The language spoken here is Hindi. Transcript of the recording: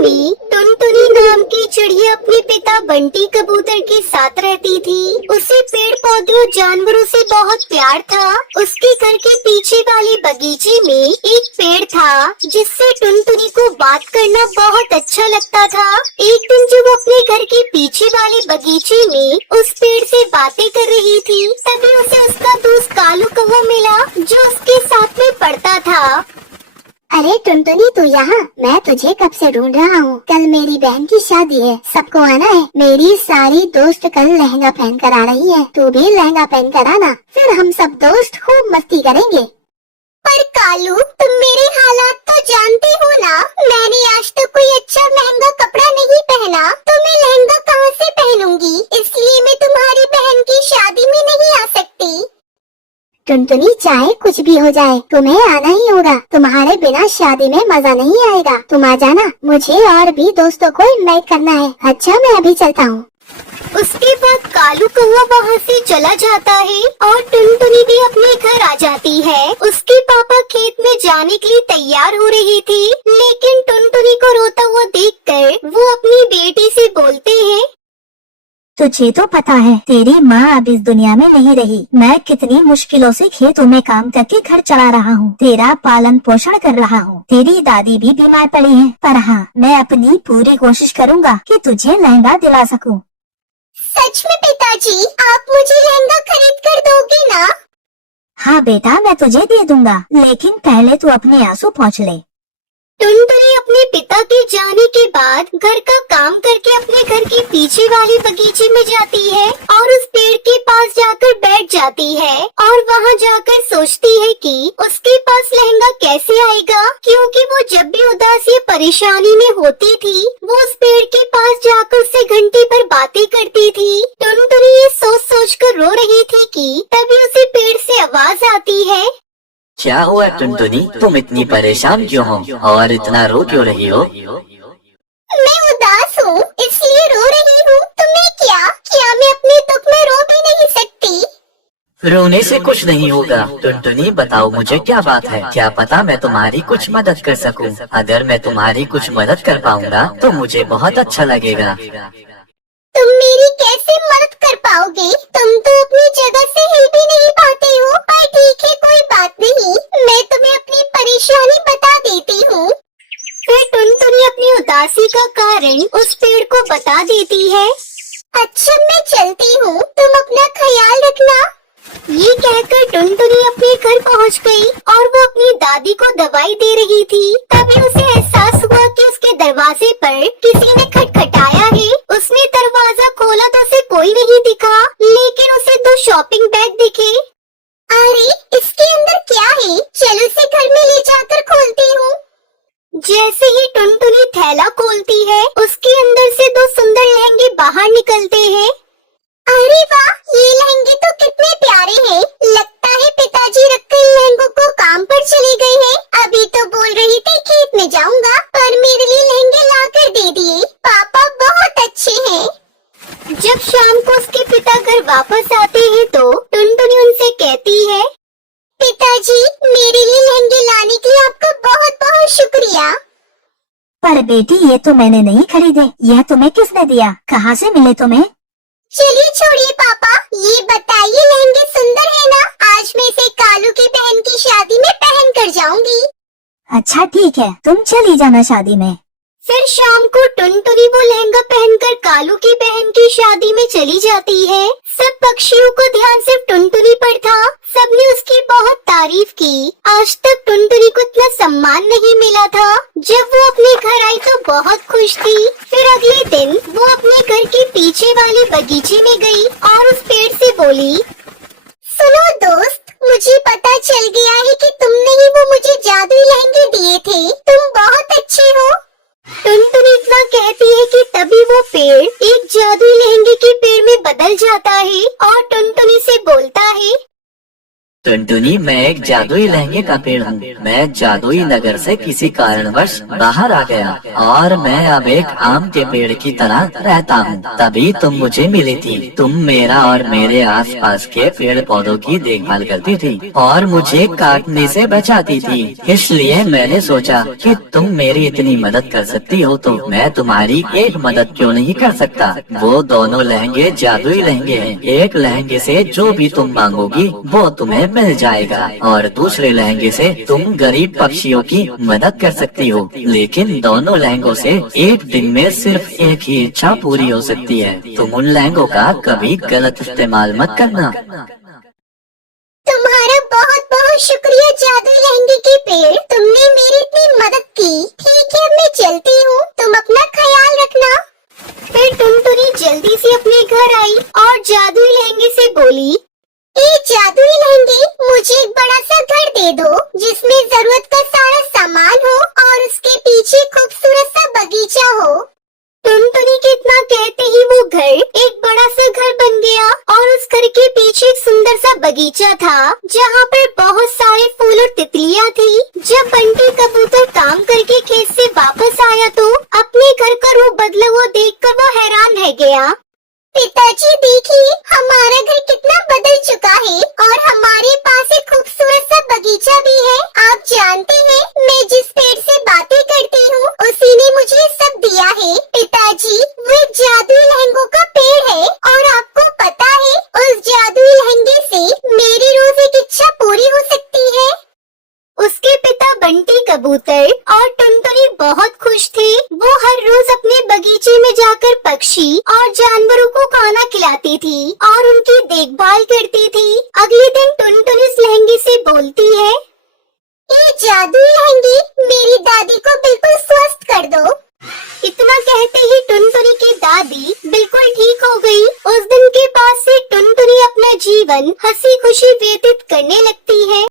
में टुनटुनी नाम की चिड़िया अपने पिता बंटी कबूतर के साथ रहती थी। उसे पेड़ पौधों और जानवरों से बहुत प्यार था। उसके घर के पीछे वाले बगीचे में एक पेड़ था जिससे टुनटुनी को बात करना बहुत अच्छा लगता था। एक दिन जब वो अपने घर के पीछे वाले बगीचे में उस पेड़ से बातें कर रही थी, तभी उसे उसका दोस्त कालू कौवा मिला जो उसके साथ में पढ़ता था। अरे टुनटुनी, तू यहाँ? मैं तुझे कब से ढूंढ रहा हूँ। कल मेरी बहन की शादी है, सबको आना है। मेरी सारी दोस्त कल लहंगा पहन कर आ रही है, तू भी लहंगा पहन कर आना, फिर हम सब दोस्त खूब मस्ती करेंगे। पर कालू, तुम मेरे हालात तो जानते हो ना। मैंने आज तक कोई अच्छा महंगा कपड़ा नहीं पहना, तो मैं लहंगा कहाँ से पहनूंगी? इसलिए मैं तुम्हारी बहन की शादी में नहीं आ सकती। टुनटुनी, चाहे कुछ भी हो जाए, तुम्हें आना ही होगा। तुम्हारे बिना शादी में मजा नहीं आएगा। तुम आ जाना। मुझे और भी दोस्तों को इनवाइट करना है। अच्छा, मैं अभी चलता हूँ। उसके बाद कालू कौवा वहाँ से चला जाता है और टुनटुनी भी अपने घर आ जाती है। उसके पापा खेत में जाने के लिए तैयार हो रही थी, लेकिन टुनटुनी को रोता हुआ देखकर वो अपनी बेटी से बोलते हैं, तुझे तो पता है तेरी माँ अब इस दुनिया में नहीं रही। मैं कितनी मुश्किलों से खेतों में काम करके घर चला रहा हूँ, तेरा पालन पोषण कर रहा हूँ। तेरी दादी भी बीमार पड़ी है, पर हाँ, मैं अपनी पूरी कोशिश करूँगा कि तुझे लहंगा दिला सकूँ। सच में पिताजी, आप मुझे लहंगा खरीद कर दोगे ना? हाँ बेटा, मैं तुझे दे दूंगा, लेकिन पहले तू अपने आंसू पोंछ ले। टुनटुनी अपने पिता के जाने के बाद घर का काम करके अपने घर के पीछे वाले बगीचे में जाती है और उस पेड़ के पास जाकर बैठ जाती है और वहाँ जाकर सोचती है कि उसके पास लहंगा कैसे आएगा, क्योंकि वो जब भी उदास या परेशानी में होती थी वो उस पेड़ के पास जाकर उससे घंटे भर बातें करती थी। टुनटुनी ये सोच सोच कर रो रही थी कि तभी उसे पेड़ से आवाज आती है, क्या हुआ टुनटुनी, तुम इतनी परेशान क्यों हो और इतना रो क्यों रही हो? मैं उदास हूँ इसलिए रो रही हूँ। तुम्हें क्या मैं अपने दुख में रो भी नहीं सकती? रोने से कुछ नहीं होगा टुनटुनी, बताओ मुझे क्या बात है। क्या पता मैं तुम्हारी कुछ मदद कर सकूं। अगर मैं तुम्हारी कुछ मदद कर पाऊंगा तो मुझे बहुत अच्छा लगेगा। तुम मेरी कैसे मदद कर पाओगे? तुम तो अपनी जगह से हिल भी नहीं पाते हो। पर ठीक है, कोई बात नहीं, मैं तुम्हें अपनी परेशानी बता देती हूँ। फिर टुनटुनी अपनी उदासी का कारण उस पेड़ को बता देती है। अच्छा, मैं चलती हूँ, तुम अपना ख्याल रखना। ये कहकर टुनटुनी अपने घर पहुँच गई और वो अपनी दादी को दवाई दे रही थी। तभी उसे एहसास हुआ कि उसके दरवाजे पर किसी ने खटखटाया है। उसने दरवाजा खोला तो उसे कोई नहीं दिखा, लेकिन उसे 2 शॉपिंग बैग दिखे। अरे, इसके अंदर क्या है? चलो इसे घर में ले जाकर खोलती हूँ। जैसे ही टुनटुनी थैला खोलती है, उसके अंदर से 2 सुंदर लहंगे बाहर निकलते हैं। अरे वाह, ये लहंगे तो कितने प्यारे हैं। लगता है पिताजी रखकर लहंगों को काम पर चले गए हैं। अभी तो बोल रही थी खेत में जाऊंगा, पर मेरे लिए लहंगे लाकर दे दिए। पापा बहुत अच्छे हैं। जब शाम को उसके पिता घर वापस आते हैं तो टुनटुनी उनसे कहती है, पिताजी, मेरे लिए लहंगे लाने के लिए आपका बहुत बहुत शुक्रिया। पर बेटी, ये तो मैंने नहीं खरीदे। यह तुम्हें किसने दिया? कहाँ से मिले तुम्हें? चलिए छोड़िए पापा, ये बताइए लहंगे सुंदर है ना? आज मैं इसे कालू की बहन की शादी में पहन कर जाऊंगी। अच्छा ठीक है, तुम चली जाना शादी में। फिर शाम को टुनटुनी वो लहंगा पहनकर कालू की बहन की शादी में चली जाती है। सब पक्षियों को ध्यान सिर्फ टुनटुनी पर था। सबने उसकी बहुत तारीफ की। आज तक टुनटुनी को इतना सम्मान नहीं मिला था। जब वो अपने घर आई तो बहुत खुश थी। फिर अगले दिन वो अपने घर के पीछे वाले बगीचे में गई और उस पेड़ से बोली, सुनो दोस्त, मुझे पता चल गया है कि तुमने ही वो मुझे जादुई लहंगे दिए थे। तुम बहुत अच्छे हो। टुनटुनी इतना कहती है कि तभी वो पेड़ एक जादुई लहंगे के पेड़ में बदल जाता है और टुनटुनी से बोलता है, टुनटुनी, मैं एक जादुई लहंगे का पेड़ हूँ। मैं जादुई नगर से किसी कारणवश बाहर आ गया और मैं अब एक आम के पेड़ की तरह रहता हूँ। तभी तुम मुझे मिली थी। तुम मेरा और मेरे आसपास के पेड़ पौधों की देखभाल करती थी और मुझे काटने से बचाती थी। इसलिए मैंने सोचा कि तुम मेरी इतनी मदद कर सकती हो तो मैं तुम्हारी एक मदद क्यों नहीं कर सकता। वो दोनों लहंगे जादुई लहंगे हैं। एक लहंगे से जो भी तुम मांगोगी वो तुम्हें मिल जाएगा और दूसरे लहंगे से तुम गरीब पक्षियों की मदद कर सकती हो। लेकिन दोनों लहंगों से एक दिन में सिर्फ एक ही इच्छा पूरी हो सकती है। तुम उन लहंगों का कभी गलत इस्तेमाल मत करना। तुम्हारा बहुत बहुत शुक्रिया जादुई लहंगे के पेड़, तुमने मेरी इतनी मदद की। ठीक है, मैं चलती हूँ, तुम अपना ख्याल रखना। फिर टुनटुनी जल्दी से अपने घर आई और जादुई लहंगे से बोली, ए जादुई लहंगे, मुझे एक बड़ा सा घर दे दो जिसमें जरूरत का सारा सामान हो और उसके पीछे खूबसूरत सा बगीचा हो। टुनटुनी के इतना कहते ही वो घर एक बड़ा सा घर बन गया और उस घर के पीछे एक सुंदर सा बगीचा था जहाँ पर बहुत सारे फूल और तितलियाँ थी। जब बंटी कबूतर काम करके खेत से वापस आया तो अपने घर का रूप बदला हुआ देखकर वो हैरान रह गया। पिताजी देखिए, हमारा घर कितना बदल चुका है और हमारे पास एक खूबसूरत सा बगीचा भी है। आप जानते हैं, मैं जिस पेड़ से बातें करती हूँ उसी ने मुझे सब दिया है। पिताजी, वो एक जादुई लहंगों का पेड़ है और आपको पता है उस जादुई लहंगे से मेरी रोज एक इच्छा पूरी हो सकती है। उसके पिता बंटी कबूतर और टुनटुनी बहुत खुश थे। वो हर रोज अपने बगीचे में जाकर पक्षी और जानवरों को खाना खिलाती थी और उनकी देखभाल करती थी। अगले दिन टुनटुनी इस लहंगे से बोलती है, ये जादुई लहंगे मेरी दादी को बिल्कुल स्वस्थ कर दो। इतना कहते ही टुनटुनी की दादी बिल्कुल ठीक हो गई। उस दिन के बाद से टुनटुनी अपना जीवन हंसी खुशी व्यतीत करने लगती है।